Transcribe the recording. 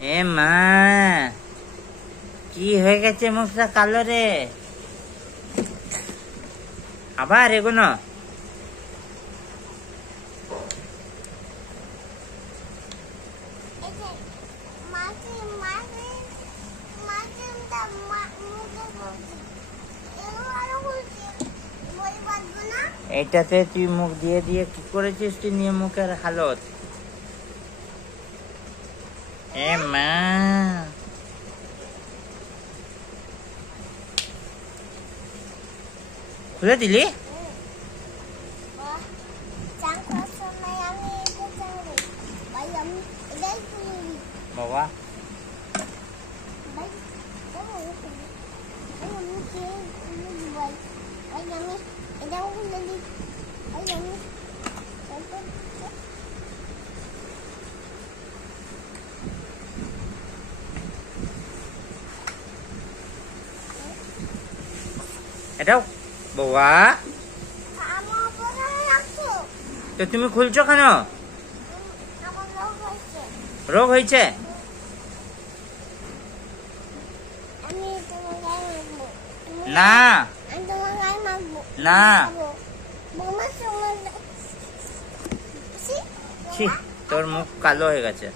এ মা, কি হয়ে গেছে মুখটা কালো রে? আবার এগুলো এইটাতে তুই মুখ দিয়ে দিয়ে কি করেছিস তুই নিয়ে মুখের হালত? এ মা, খুলে দিলি? বাবা এটাও বাবা, তো তুমি খুলছো কেন? রোগ হয়েছে? না না, তোর মুখ কালো হয়ে গেছে।